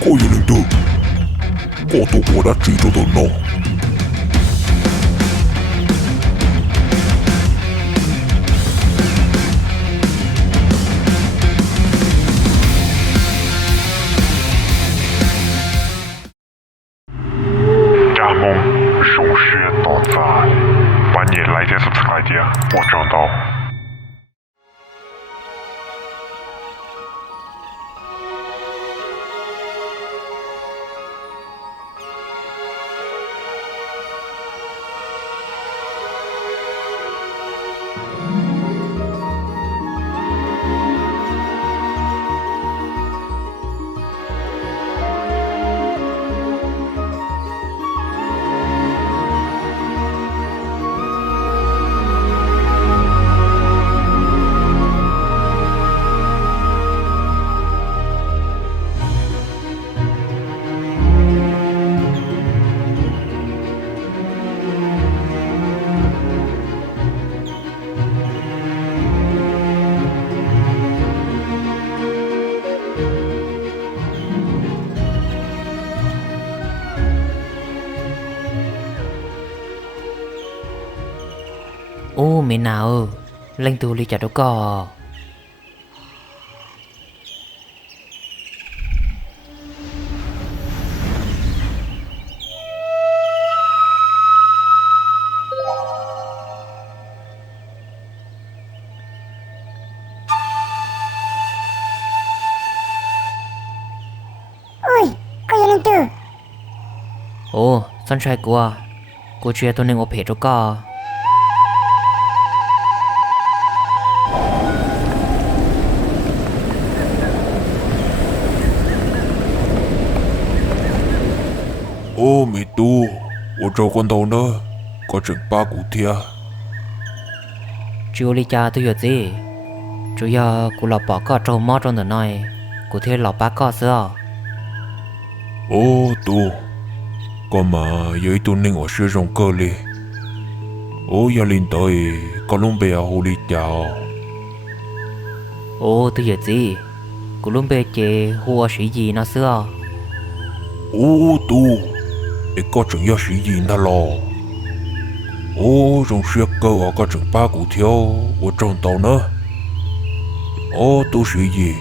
có yêu linh tư có tổ của đã chỉ cho tôi nó Chào mừng sống sẽ tỏ ra và nhớ like và subscribe nhé. 我找到。Ô mẹ nào lên tu đi chả đâu có. Ui, có yêu linh tư. Ô sân trai của cô chia tôi nên ô phê đâu có. ô mẹ tu tôi cho con tàu nữa có chừng ba cụ thia Chú đi cha tôi giờ gì chú giờ cô lọ bỏ có trâu mót trong đời này cô thấy lọ bá có sao ô tu có mà vậy tu nên ở sử dụng cơ li ô giờ linh tới có lúc bây giờ hồ đi chào ô tôi giờ gì cô luôn bê chê hùa sĩ gì nó sao ô tu để có chừng giờ sĩ gì ta lo ô trong xe cơ ở có chừng ba cụ theo ở trong tàu nữa ô tu sĩ gì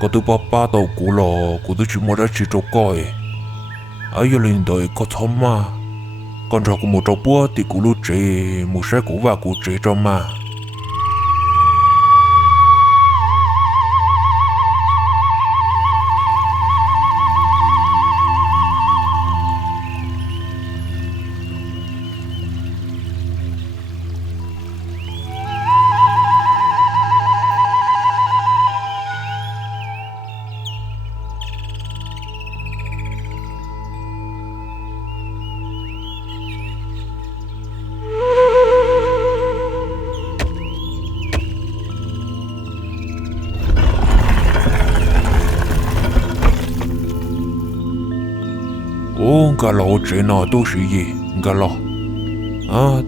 có tu ba tàu cũ lo cụ tu chỉ mua ra chỉ cho coi ấy giờ linh tới có thấm mà còn cho cụ một trâu búa thì cụ lúc chế một xe cụ và cụ chế cho mà ô ngà lo chế nào tu sĩ gì ngà lo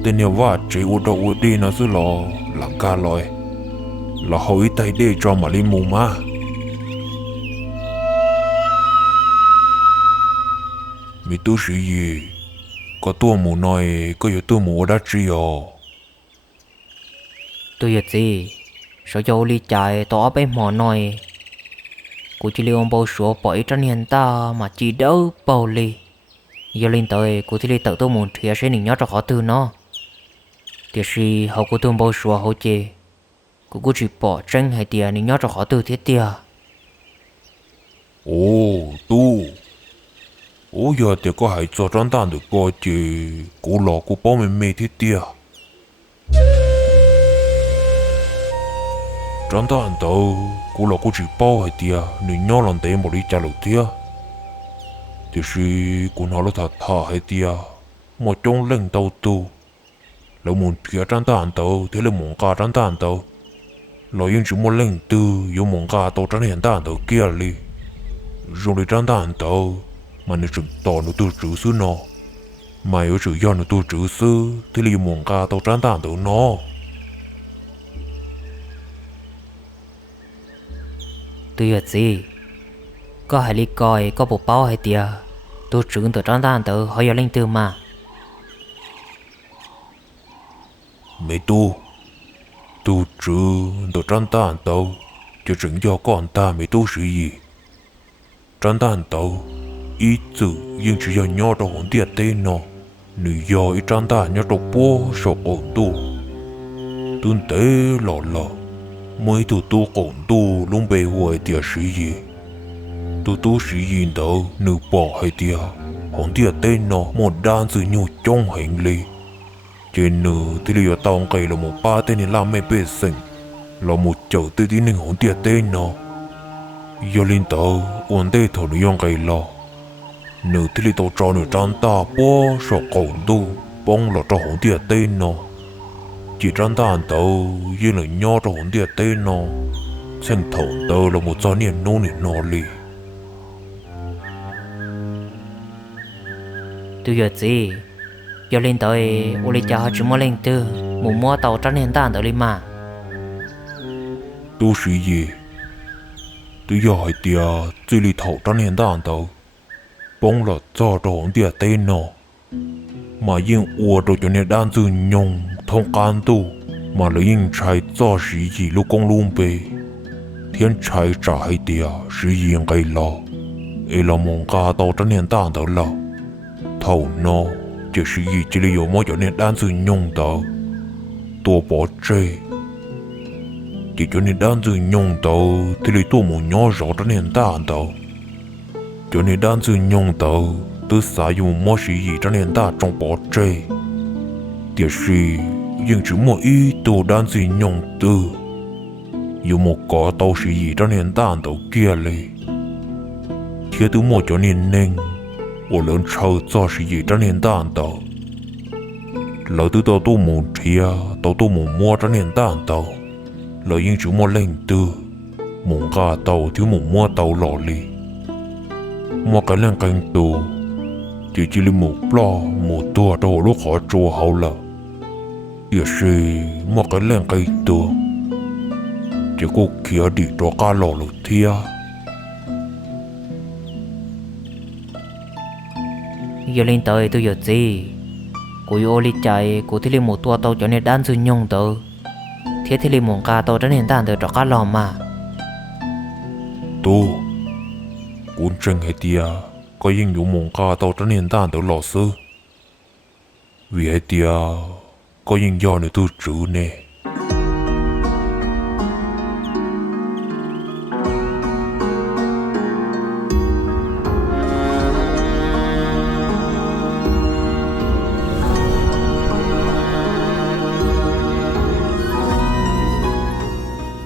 tên nhiều vợ chế ô tô ô đi nó cứ lo là ngà lo là hỏi tay để cho mà đi mù mà mi tu sĩ gì có tua mù nói có yếu tua mù đã chi tôi giờ gì số dầu đi chạy tỏ bé mỏ nói cô chỉ liên bao số bởi trong hiện ta mà chỉ đâu bao li giờ lên tới cô thì tự tôi muốn thiệt sẽ nhớ cho khó từ nó thì khi họ cô tôi bao số họ chê cô chỉ bỏ tranh hay tiền nhớ cho khó từ thiết tiền ô tu ô giờ thì có hãy cho trang đàn được coi chứ cô lo cô bao mình mê thế tia trang đàn đâu cô lo cô chỉ bao hay tia nên nhớ lần đấy một đi trả lời tia thì khi cô nói là thật thà hay tia một trong lần đầu tu là muốn kia trang đàn đâu thế là muốn cả trang đàn đâu là những chỉ một lần tu yung muốn cả đâu trang hiện đàn đâu kia li rồi đi trang đàn đâu mà nếu chừng tỏ nó tu chữ sư nó mà nếu chừng do nó tu chữ sư thì li muốn cả đâu trang đàn đâu nó tôi giờ gì có hai ly coi có bộ bao hay tiệt tôi trưởng từ trong đàn tự hỏi giờ linh từ mà mấy tu trưởng từ trong đàn tàu cho chứng cho con ta mấy tu sự gì trong đàn tàu ý chữ nhưng chỉ do nhỏ trong hồn tiệt tên nó nữ do ý trong đàn nhỏ trong bố sổ ổn tu tuân tế lọ mới tu ổn tu luôn bề hoài tiệt sự gì tu sự gì đâu nữ bỏ hay tiệt hồn tiệt tên nó một đàn sự nhu trong hành lý trên nữ thì liệu tao cây là một ba tên này làm mẹ bê sinh là một chậu tư tí nên hồn tiệt tên nó do linh tàu ổn tê thổ nữ yong cây lo nữ thì liệu tao cho nữ trang ta bó sọ ổn tu bông là cho hồn tiệt tên nó chỉ trang ta hẳn tàu như là nho cho hồn tiệt tên nó sinh thổ tàu là một gió niệm nó lì tôi giờ gì giờ linh tới ô lý cha chỉ mua linh tư mua tàu trong hiện tại tới linh mà tu sĩ gì tôi giờ hỏi tia chỉ li thầu trong hiện tại tàu bông là cho hồn tiệt tên nó mà yên ua rồi cho nên đan dư nhung thông can tu mà lấy yên trai cho sĩ gì lúc công luôn bề thiên trai trả hay tia sĩ yên gây lo ấy là mong ca tàu trong hiện tại tàu lo thầu nó chỉ sĩ gì chỉ là yếu mỗi cho nên đan dư nhung tàu tua bỏ chê chỉ cho nên đan dư nhung tàu thì lấy tua một nhỏ rõ trong hiện tại tàu cho nên đan dư nhung tàu tôi xả dùng mỗi sự gì trong nền ta trong bỏ chê tiếc gì nhưng chỉ một ý đồ đan gì nhung tư dùng một có tàu sự gì trong nền ta tàu kia lấy thiết từ một cho nên我lớn trâu cho sự gì trong nền ta tàu lỡ từ tàu tôi muốn thia tàu tôi muốn mua trong nền ta tàu lỡ nhưng chỉ một lên tư muốn cả tàu thiếu muốn mua tàu lọ lì mua cái lên canh tù chỉ là một lo một tua đồ lúc họ chùa hậu là giờ gì mà cái lên cây tua chỉ có kia đi cho cá lò lụt thia giờ linh tới tôi giờ gì cô ô lý chạy cô thì một tua tàu cho nên đan dư nhung tàu thế thì một cá tàu cho nên đan từ cho cá lò mà tu cuốn chân hay tia có những dụng mong ca tàu trong hiện tại tàu lò sư vì hay tia có những do nữa tôi chữ nè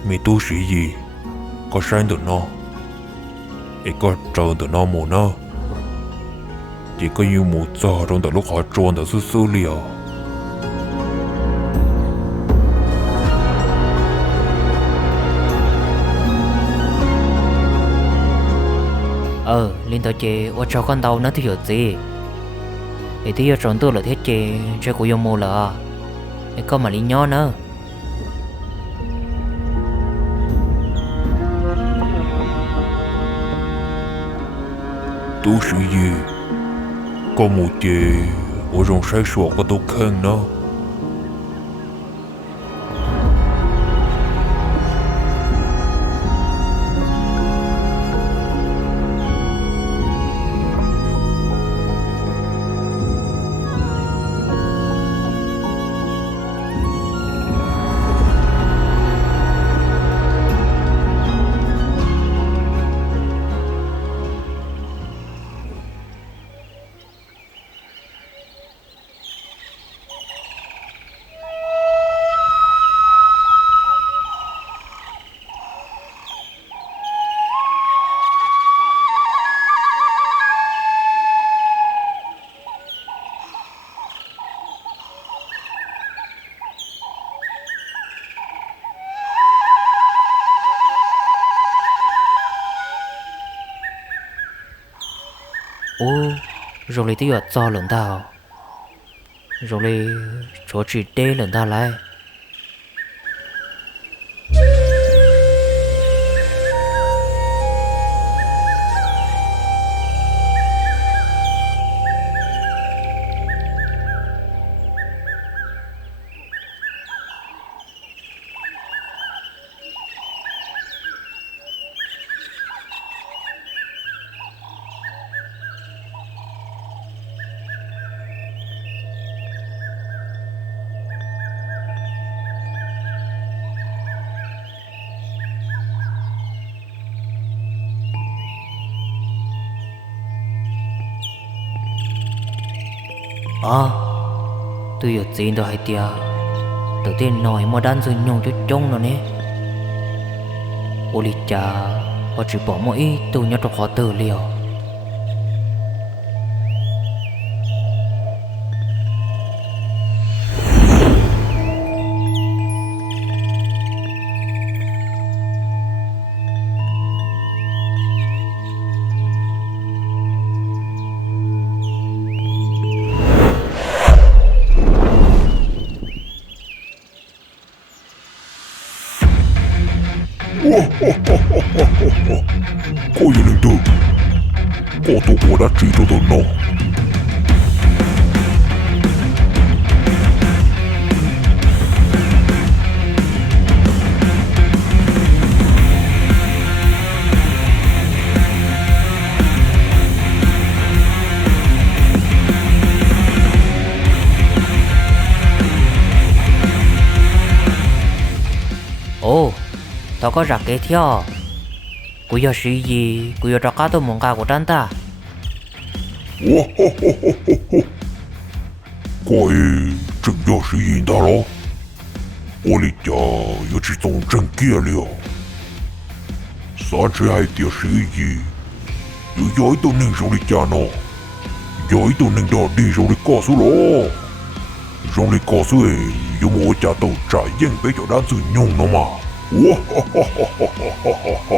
mày tu sĩ gì có sáng được nó ấy có trơn được nó mù nó chỉ có như một giờ trong từ lúc họ trốn từ sư liệu linh tới chị ô cho con tàu nó thì hiểu gì để thì trốn tôi là thế chị chơi của yêu mù là ấy có mà linh nhỏ nữa tu sĩ gì có một chị ở trong sai sổ có tôi khen nó ô rồi lấy tiêu cho lần tao rồi lấy chỗ chỉ đê lần tao lại à tôi giờ tiền tôi hay tia đầu tiên nói mà đan rồi nhung cho trông rồi nè ô lì cha họ chỉ bỏ mỗi tôi nhớ cho khó từ liều có gì linh tư có tụ của đã chỉ cho tôi nó ồ tao có rạc cái theoกูอยากซื้อยีกูอยากรักษาตัวมงกากูตั้งตา怪真要是赢他了我的家要去总真给了三只还得是一有一头能手的家呢有一头能到地手的告诉了让你告诉有我家都摘硬被叫单子用了嘛哇哈哈哈哈哈哈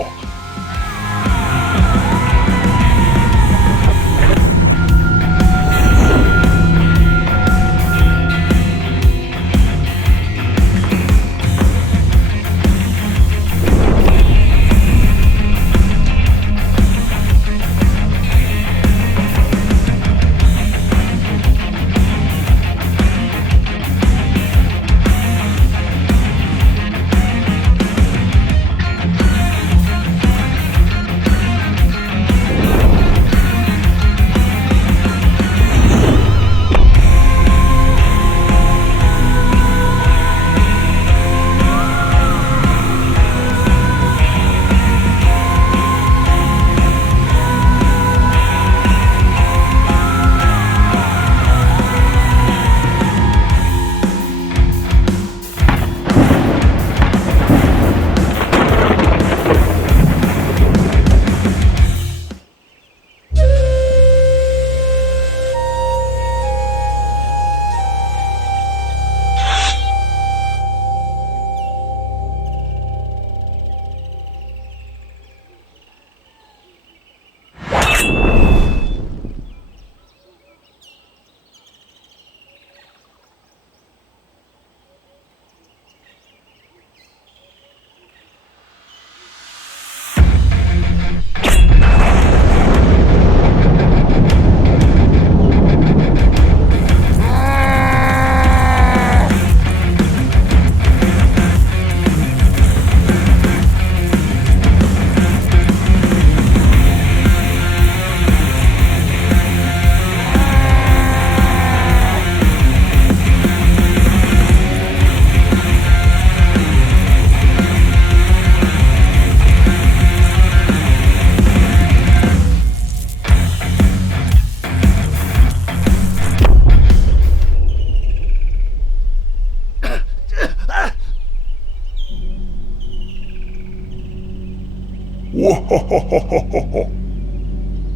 哇哈哈哈哈哈哈！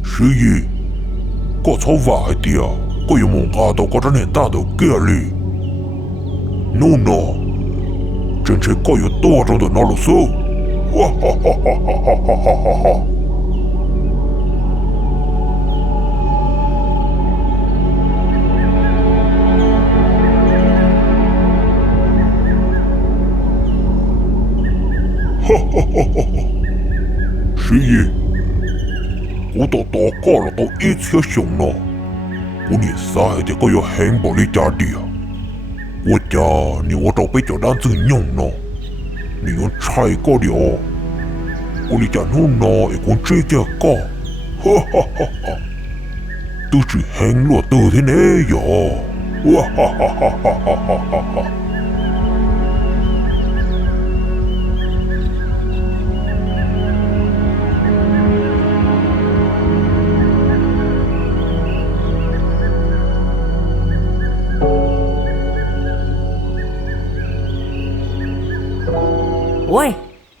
是伊，个草歪的啊，个有梦家到个这年大都给哩。侬呢，真是个有多少的那路数？哇哈哈哈哈哈哈哈哈哈！哈哈哈哈哈！是伊，我到大家了，都一切上了。我年赛的个有很不理解的啊。我家你我都被叫单子用了，你用菜个了。我理解侬呢，一共这个个，哈哈哈哈！都是很落得的呢哟，哇哈哈哈哈哈哈哈哈！喂，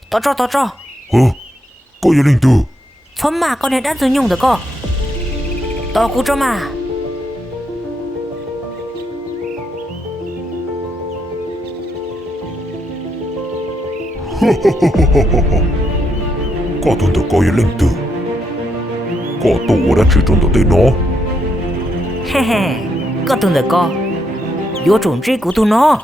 到这，có gì linh tử? 村嘛，con này đã dùng nhung được co. Tao cú cho mà. Có tuần tự có gì linh tử? Có tụ đã chỉ trong tới nó. He he, có tuần được co. Vô trộn trí của tụi nó.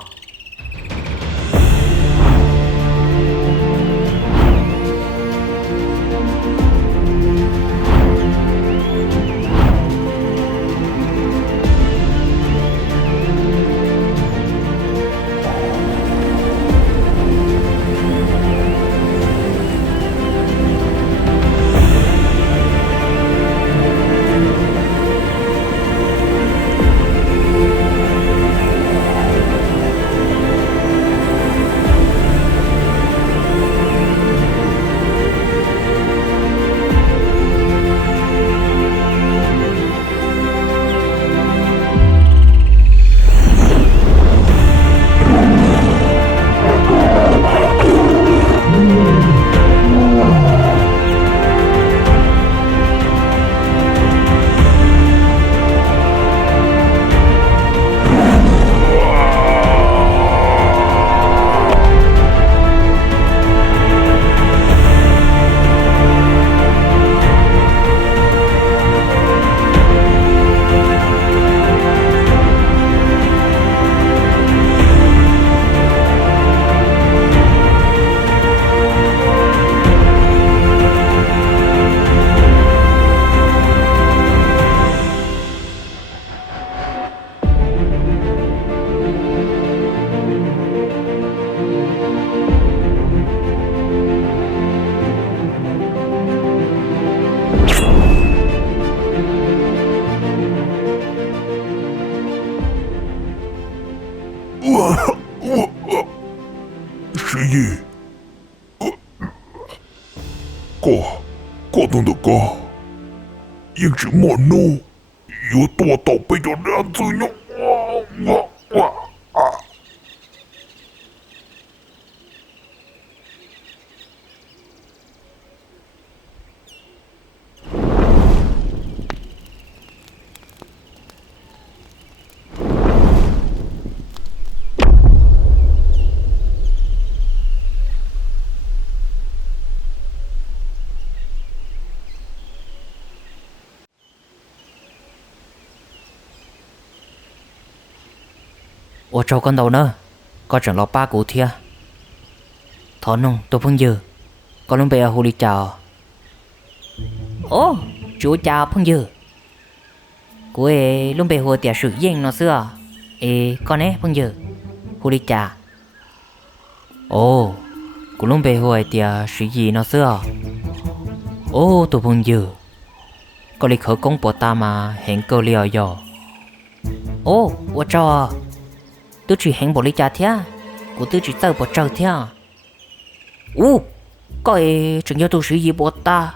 Cái gì? Có tuần tự có. Nhưng chỉ một nô. Yếu tùa tàu bây giờ đã rồi nhá. Ủa trâu con đầu nữa. Có chẳng lo ba cụ thia. Thọ nông tôi phong dư. Con luôn bè hồ đi chào. Ồ, chú chào phong dư. Cô ấy luôn bè hồ tiệt sự yên nó xưa. Ê, con ấy phong dư. Hồ đi chào. Ồ, cô luôn bè hồ tiệt sự gì nó xưa. Ồ, tôi phong dư. Có lịch khởi công bộ ta mà hẹn cơ liều dò. Ồ, ủa trò. Tôi chỉ hẹn bộ lý cha thia. Của tôi chỉ tao bộ trâu thia. Ồ, có ai chẳng nhớ tôi sử gì bộ ta.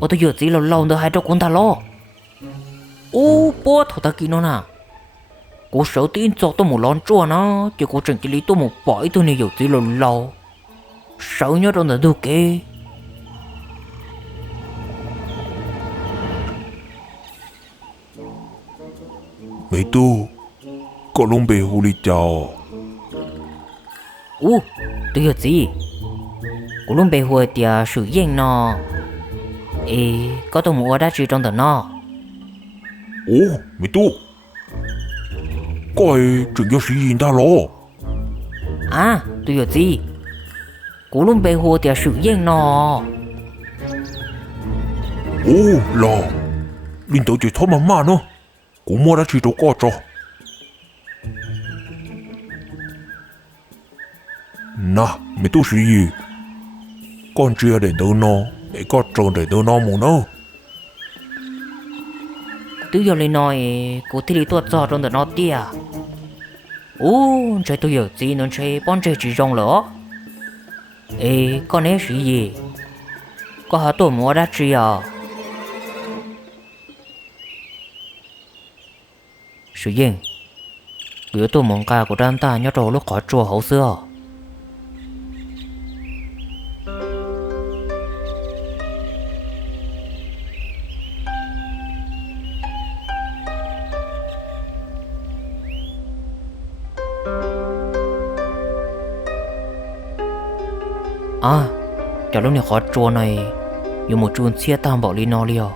Ồ tôi giờ chỉ lâu lâu nữa hai trâu con ta lo. Ồ, bộ thọ ta kì nó nà. Cô sợ tin cho tôi một lon chua nó. Chứ cô chẳng chỉ lý tôi một bỏi tôi này giờ chỉ lâu lâu. Sợ nhớ đâu là tôi kê. Mấy tu. Có luôn bè hồ đi chào. Ồ, tôi giờ gì. Cô luôn bè hồ tiệt sự yên nó. Ê, có tôi mua đã chỉ trong tờ nó. Ồ, mấy tu. Có ai chẳng nhớ gì ta lo. À, tôi giờ gì. Cô luôn bè hồ tiệt sự yên nó. Ồ, là. Linh tử chỉ thoát mà nó. Cô mua đã chỉ đâu có cho. Nà, mày tu sĩ gì? Con chia để đâu nó, để có tròn để đâu nó mù nó. Tôi giờ lên nói, cô thì tôi cho trong tờ nó tia. Ồ, chơi tôi giờ gì nó chơi bọn chơi chỉ rong lỡ. Ê, con ấy sĩ gì? Có hả tôi mua đã chi à? Sĩ yên. Cứ tôi mong ca của đàn ta nhớ trò lúc khỏi chùa hậu xưa. À, chả lúc này khó trùa này dùng một chuồn chia tam bảo lý nó liều.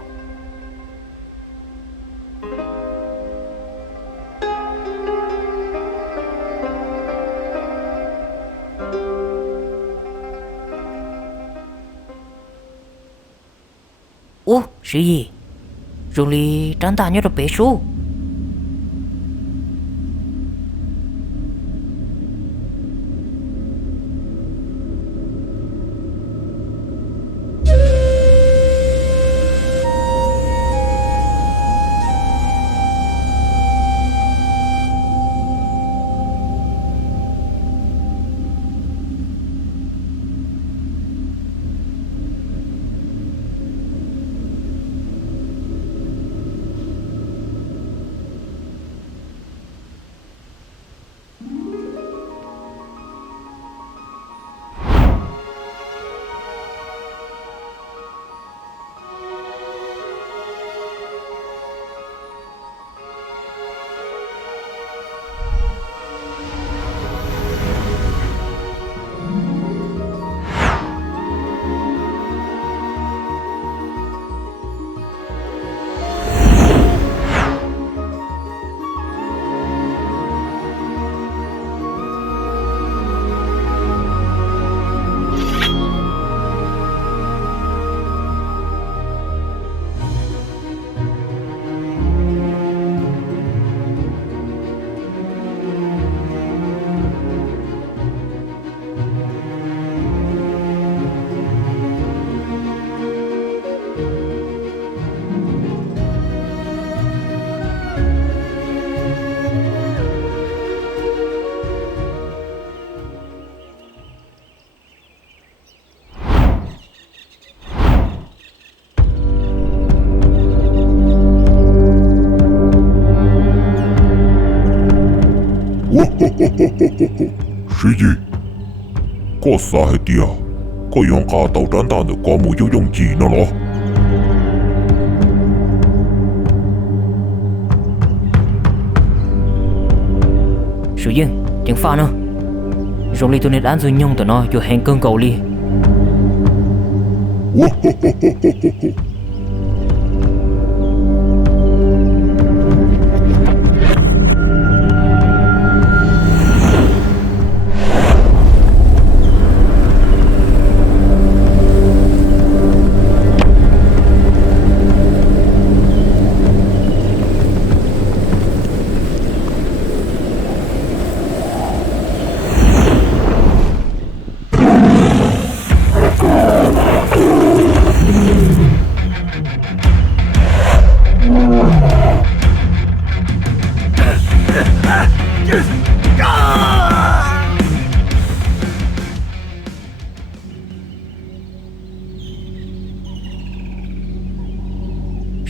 Ủa, cái gì? Rồi li tránh ta nhớ được bé số. Cái gì? Có sao hết đi à? Có dùng cả tàu tránh tàn được có một dụng gì nữa đó. Sự yên, chẳng pha nữa. Rồi li tôi nên ăn rồi nhung tụi nó cho hẹn cơn cầu li.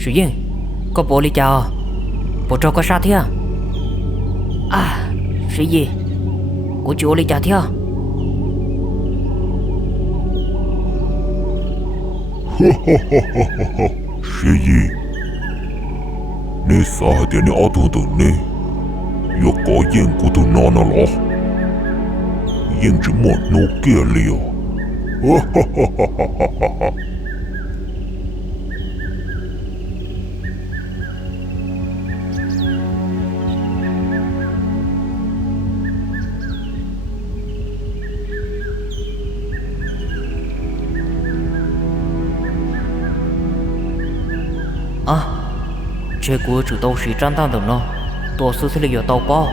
Sự yên, có bộ li chào. Bộ trò có sao thế à? À, sự gì? Cô chú li chào thế à? Cái gì? Nè sao hết đi nè ở tụi tụi nè? Yo có yên của tụi nó nó lo. Yên chỉ một nô kia liều. À, chơi của chủ tàu sĩ trăn tan tụi nó. Tôi sư sẽ lấy tàu có.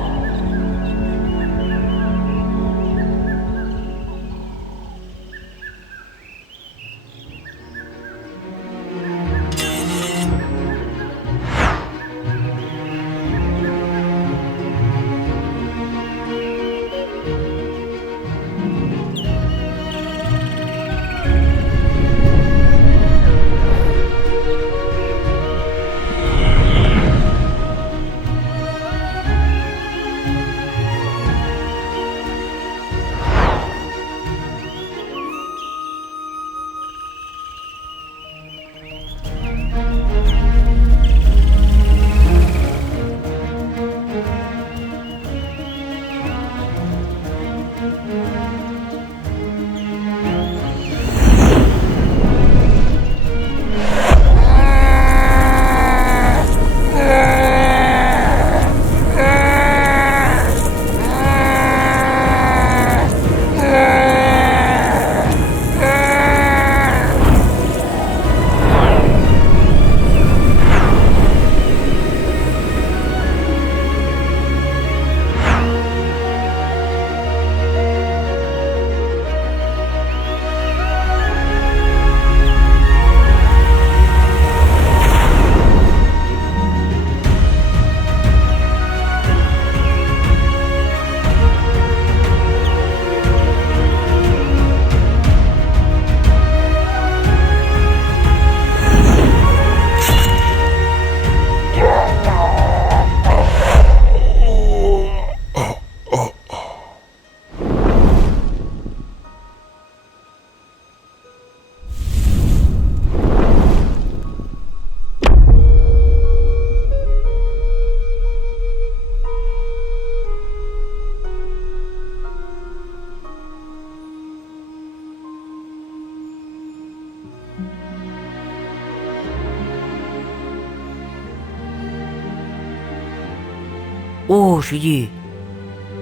Ô sự gì?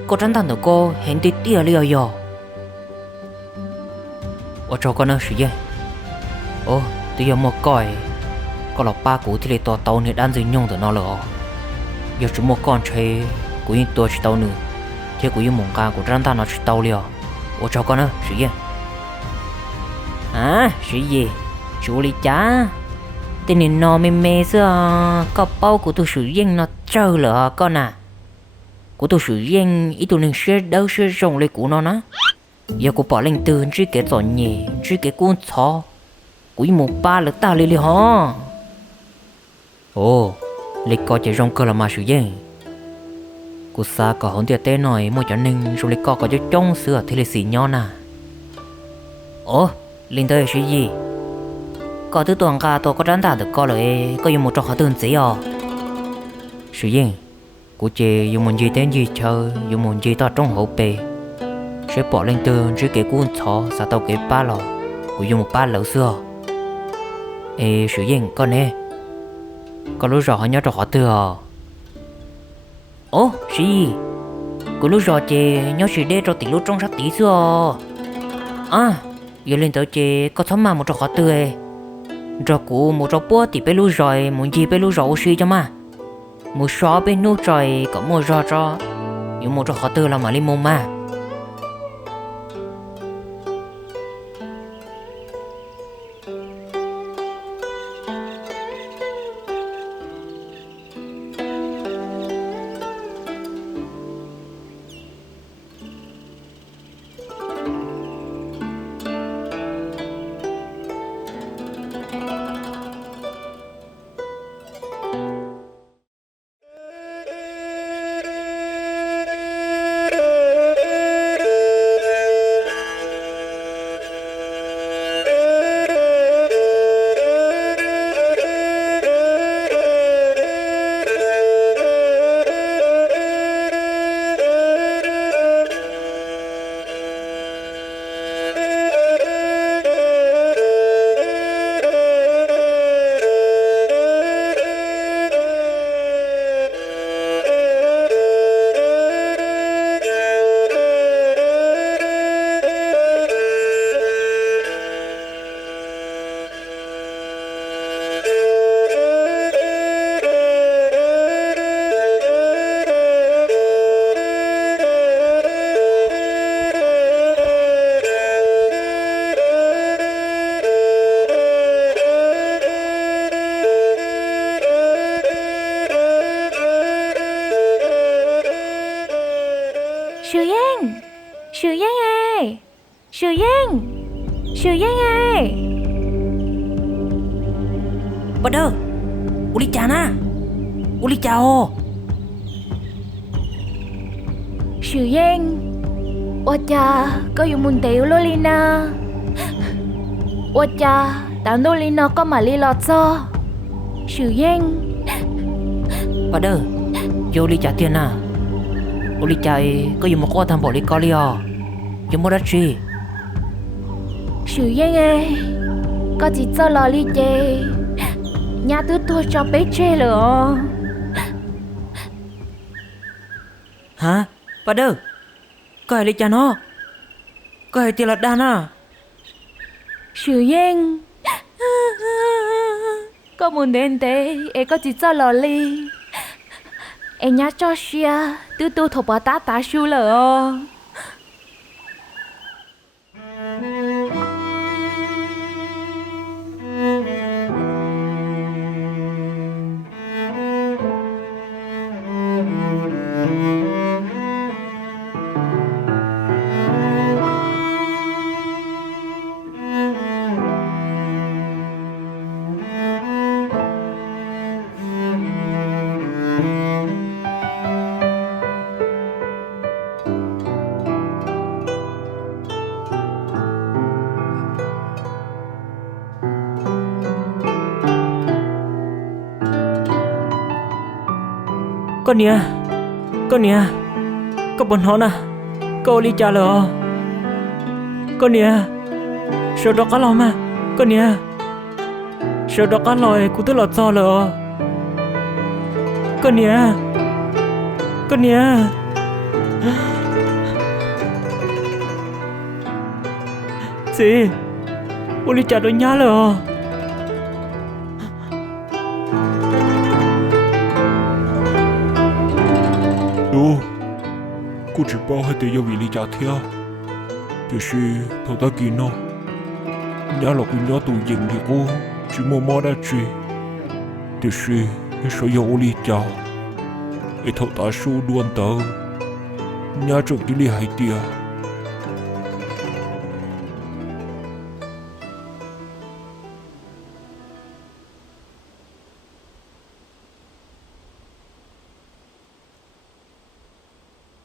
Có tránh thằng tụi cô hẹn tí tía liao yo. Ô cho con nó sự gì? Ô, tôi giờ một coi. Có lọc ba cũ thì lấy tòa tàu này đang dừng nhung tụi nó lỡ. Giờ chúng một con chơi của những tôi chỉ tàu nữa. Thế của những mộng ca của tránh thằng nó chỉ tàu liao. Ô cho con nó sự gì? À, sự gì? Chú lý chá. Tên này nó mê xưa. Có bao của tôi sử dụng nó trâu lỡ con à. Của tôi sử dụng ý tôi nên sẽ đâu sẽ rộng lấy của nó ná. Giờ của bỏ lên từ chỉ cái giỏ nhẹ, chỉ cái cuốn chó. Của ý một ba lực ta lên hả. Ồ, lịch có chỉ rộng cơ là mà sử dụng. Của xa có hỗn tiệt tế nói một cho nên rồi lịch có cho trông xưa thì lịch xỉ nhon à. Ồ, lên tới sự gì? Có thứ tuần cả tôi có tránh thả được có lợi có dùng một trò khó tưởng gì à. Sự gì? Cô chị dùng một gì tên gì chơi dùng một gì ta trong hậu bề sẽ bỏ lên tường chứ cái cuốn chó sao tao cái ba lò cô dùng một ba lẩu xưa. Ê sự gì con nè con lúc rõ nhớ trò khó tưởng à. Ồ sự gì? Cô lúc rõ chị nhớ sự đế cho tí lúc trong sát tí xưa à. Giờ lên tới chị có thấm mà một trò khó tưởng rồi cụ một trò búa thì bé lúc rồi muốn gì bé lúc rồi suy cho mà một số bên nút rồi có một trò cho nhưng một trò khó tư là mà lên mông mà. Sư Giang, Sư Giang ơi, Sư Giang, Sư Giang ơi. Bắt đầu uli cha na uli cha ô. Sư Giang, cha có dùng muốn tiểu lo Lina. Cha tao đâu Lina có mà li lọt cho. Sư Giang. Bắt đầu vô li cha tiền à. Uli cha có dùng một con thằng bỏ li co li à. Dùng một đất gì. Sư Giang ơi, có chỉ cho lo li chê. Nhà tôi thua cho bé chê lửa. Hả? Bắt đầu có ai li cha nó. Có ai tiền là đàn à. Sư Giang. Có muốn đến thế, em có chỉ cho lo li. Em nhá cho xia, tôi thổ bà tá sư lỡ. Con nè, có bọn họ nè, cô đi trả lỡ. Con nè, sợ đó cá lò mà, con nè, sợ đó cá lòi cũng tức là cho lỡ. Con con nè chị ô li chả đôi nhá rồi Yo, cô chỉ bảo hai tiền vì lý trả thia. Thì sự thầu ta kỳ nó. Nhớ là cô nhớ tù dừng thì cô chỉ mò đã truy. Thì sự số yêu lý trả. Để thầu ta số đuôn tớ. Nhớ trong tí lý hai tiền.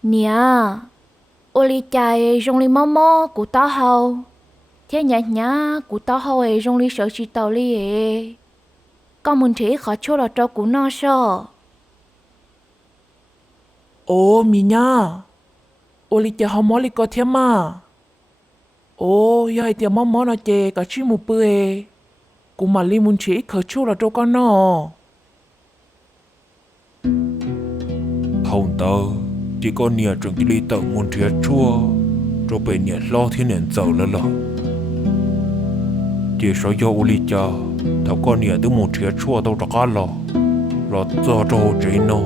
Nè, ô li chạy trong li mò mò của tao hầu. Thế nhá nhá của tao hầu ấy trong li sợ chỉ tao li ấy. Con muốn thế khó cho là trâu của nó sợ. Ô mi nha. Ô li chè hông mò li có thêm mà. Ô yai tiệm mò mò nó chè cả chi mù bươi. Cú mà li muốn chế khó cho là trâu con nó. Hồng tớ chỉ có nhà trường tí lý tận nguồn thiệt chua rồi bị nhà lo thiên nền dầu lỡ lỡ chỉ số do uli cha thảo con nhà tới một thiệt chua đâu ra cá lò lo cho trâu chế nó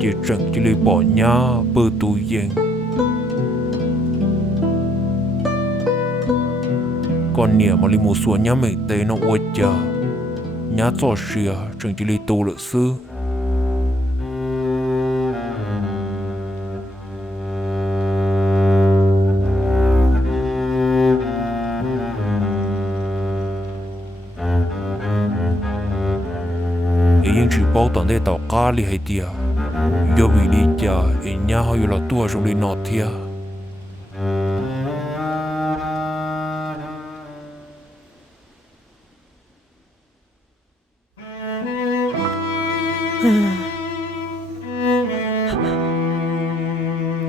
chỉ trường tí lý bỏ nhà bơ tu yên con nhà mà li mua xuống nhà mình tê nó ôi cha nhà cho xìa trường tí lý tu lỡ sư chỉ bảo tận đây tàu cá li hay tia, do vì đi cha, nhà họ là tua rồi đi nọ thia.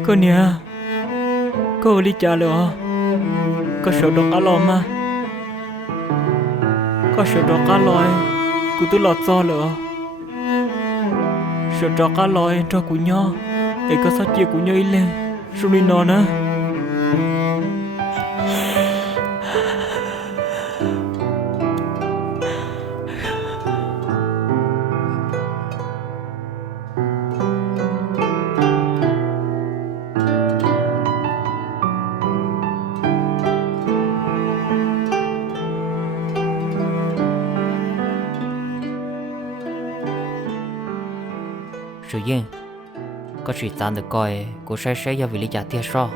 con nè cô đi cha rồi có sợ đồ cá lò mà có sợ đồ cá lòi cô tôi lọt do rồi sợ trò cá lòi trò của nhau để có sao chia của nhau lên rồi đi nọ nữa sự yên có sự tàn được coi của sẽ do vì lý giải tiếc so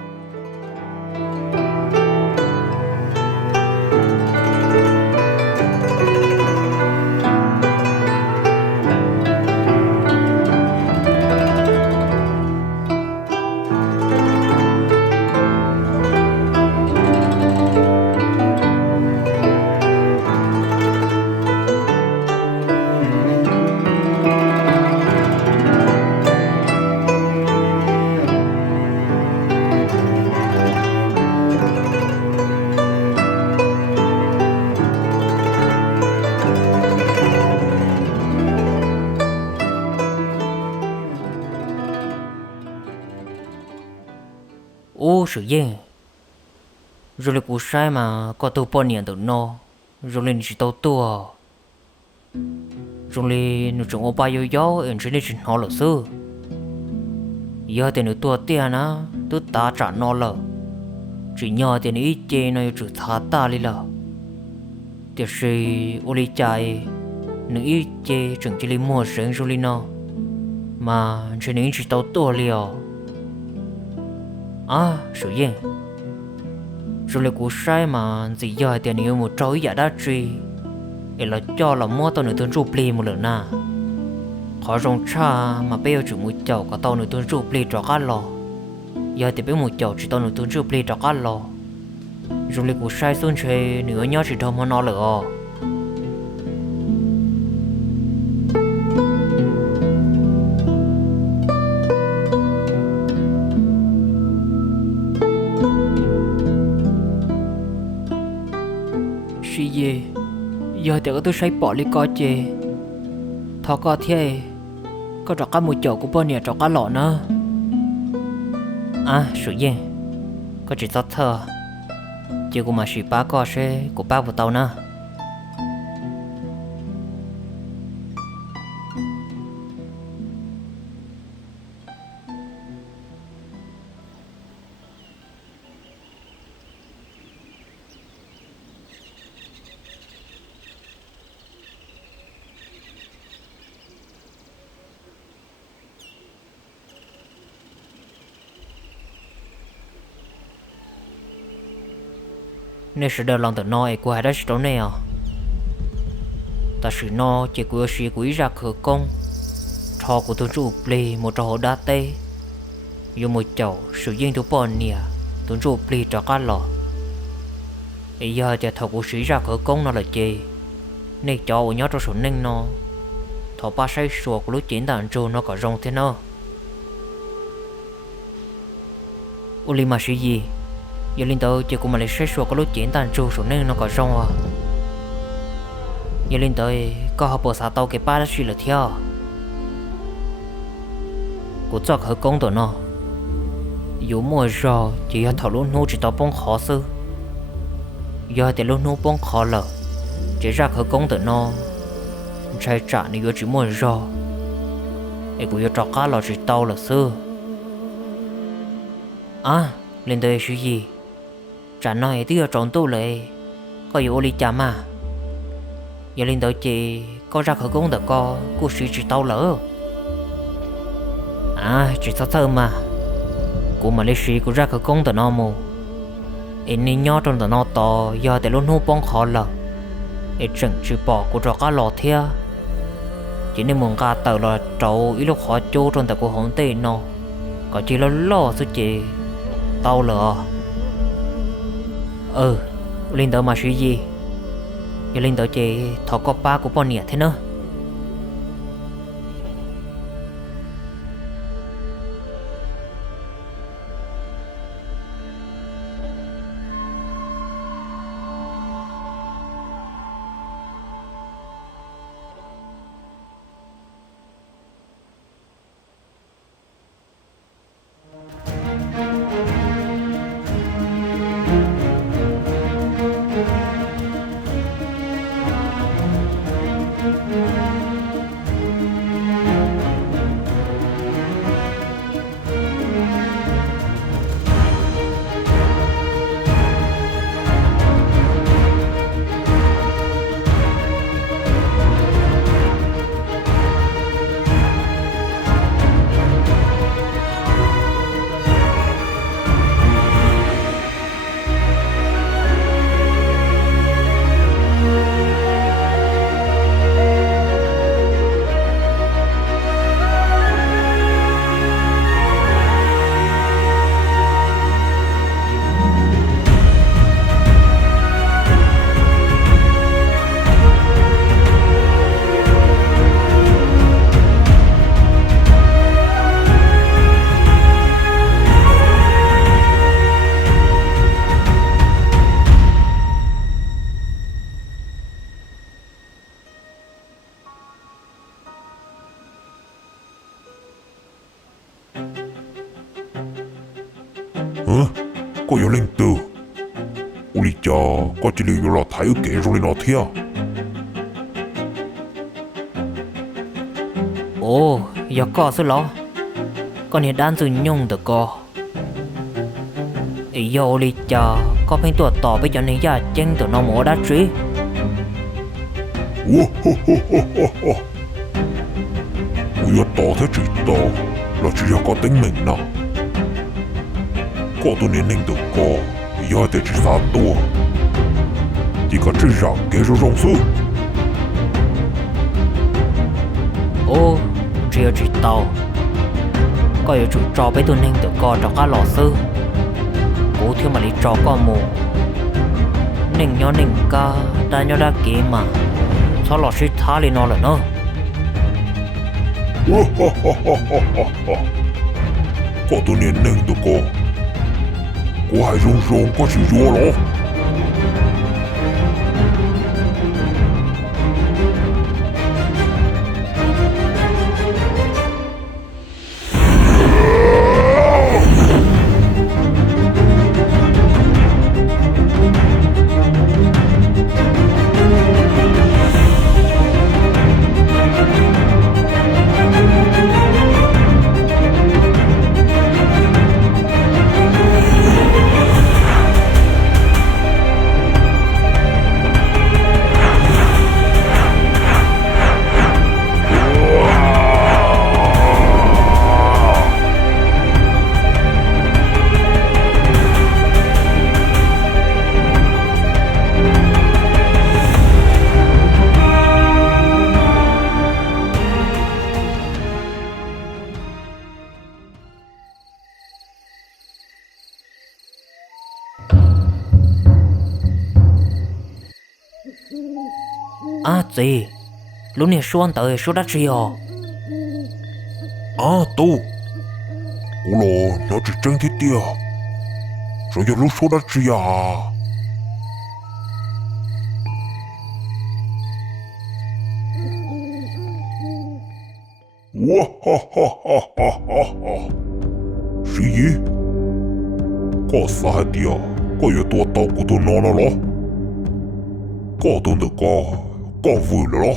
ô sự yên rồi lại cú sai mà có tàu bao nhiêu tàu no rồi lên chỉ tàu tua rồi lên nó trồng ô ba yo yo ở trên đây chỉ họ là sư giờ thì nó tua tiền á tôi ta trả nó là chỉ nhờ tiền ít chơi nó chỉ thả ta đi là thì sự ô li chạy nó ít chơi chẳng chỉ lấy mua sắm rồi lên nó mà chỉ nên chỉ tàu tua liao à sự yên rồi lại cú sai mà chỉ giờ tiền nhiều một trâu giả đã truy để là cho là mua tao nửa tuần chụp play một lần na khó rong cha mà bây giờ chỉ một chậu có tao nửa tuần chụp play cho cá lò giờ thì bây một chậu chỉ tao nửa tuần chụp play cho cá lò rồi lại cú sai xuân chơi nửa nhớ chỉ thơm hơn nó lửa suy gì giờ thì có tôi say bỏ đi coi chê thọ có thế có trọ cá một chỗ của bọn nhà trọ cá lọ nữa à sự gì có chỉ tốt thơ chỉ của mà sĩ bá có sẽ của bác của tao nữa nếu sự đời lòng tự nói của hai đứa chỗ này à ta sự nó chỉ của sự của ý ra khởi công cho của tôi chủ plei một trò đa tê dùng một chậu sự riêng của bọn nè tôi chủ plei cho cá lò bây giờ thì thầu của sự ra khởi công nó là gì nên cho nhớ cho số nên nó thầu ba say sùa của lúc chiến đàn trù nó có rong thế nào uli mà sự gì giờ linh tới chỉ cũng mà lấy say sùa có lúc chiến đàn trù số nên nó có rong à giờ linh tới có học bộ xã tàu cái ba đã suy là theo của cho khởi công tụi nó dù mùa gió chỉ thầu lúc nô chỉ tao bông khó sư giờ thì lúc nô bông khó lợ chỉ ra khởi công tụi nó trái trả nếu chỉ mùa gió ấy cũng giờ trọ cá là chỉ tao là sư à lên tới suy gì trả nói thì ở trong tủ lại có yêu đi chả mà giờ lên tới chị có ra khởi công được co cô suy chỉ tao lỡ à chỉ sao thơ mà cô mà lấy suy cô ra khởi công từ nó mù em nên nhớ trong từ nó to giờ thì luôn hút bóng khó lỡ em chẳng chỉ bỏ cô cho cá lò thia chỉ nên muốn cá tàu là trâu ít lúc khó chỗ trong tại cô hỗn tệ nó có chỉ là lo số chị tao lỡ lên tới mà suy gì giờ lên tới chị thọ có ba của bọn nhẹ thế nữa có yêu linh từ uli cha có chỉ là thái ở kể rồi nó theo ồ giờ có số lo con hiện đang dùng nhung được co ý giờ đi cha có phải tuột tỏ bây giờ này ra chân tụi nó mua đá trí ui tỏ thế chỉ tỏ là chỉ có tính mình nào có tôi nên được có giờ thì chỉ sao tua chỉ có chỉ rằng cái rồi rong sư ô chỉ tàu có yêu chủ trò với tôi nên được co cho cá lò sư cố thiếu mà đi trò có mù nên nhớ nên ca đã nhớ đã kỹ mà sao lò suy thá lên nó là nó có tôi nên được có我还用手过去做了。À gì? Lúc này xuân tới số đất gì à? Tô. Cú lò nó chỉ tranh thế tia. Rồi giờ lúc số đất gì à? Gì gì? Có sao tia? Có giờ tua tàu của tôi nó lo. Có tôi được có vui lo.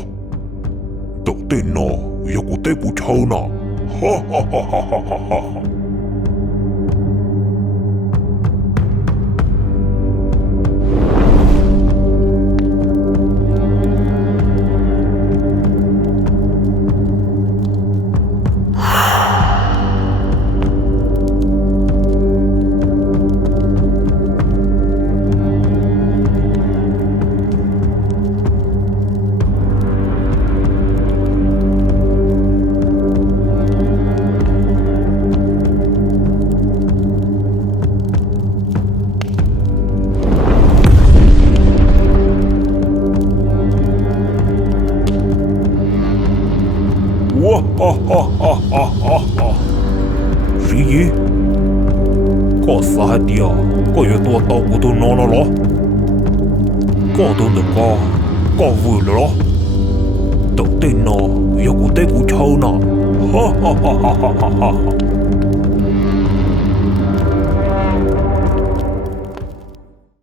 Đầu tiên nó giờ của tôi cũng chào nó. Gì gì? Có sao tia? Có giờ tua tàu của tôi nó lo. Có tôi được có vui lo. Đầu tiên nó giờ của tôi cũng chào nó.